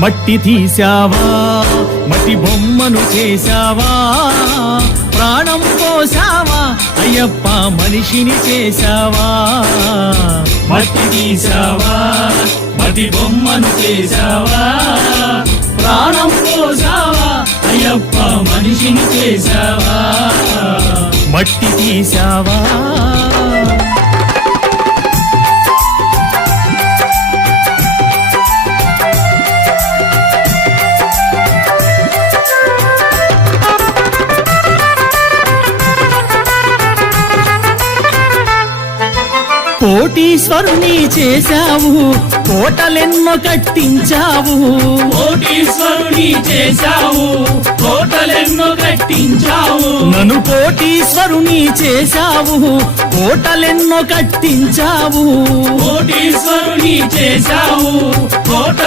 మట్టి తీసావా మట్టి బొమ్మను చేశావా ప్రాణం పోసావా అయ్యప్ప మనిషిని చేశావా మట్టి తీసావా మట్టి బొమ్మను చేశావా ప్రాణం పోసావా అయ్యప్ప మనిషిని చేశావా మట్టి తీసావా కోటీశ్వరుని చేశావు కోటలెన్నో కట్టించావు కోటీశ్వరుని చేశావు కోటలెన్నో కట్టించావు నన్ను కోటీశ్వరుని చేశావు కోటలెన్నో కట్టించావు కోటీశ్వరుని చేశావు కోట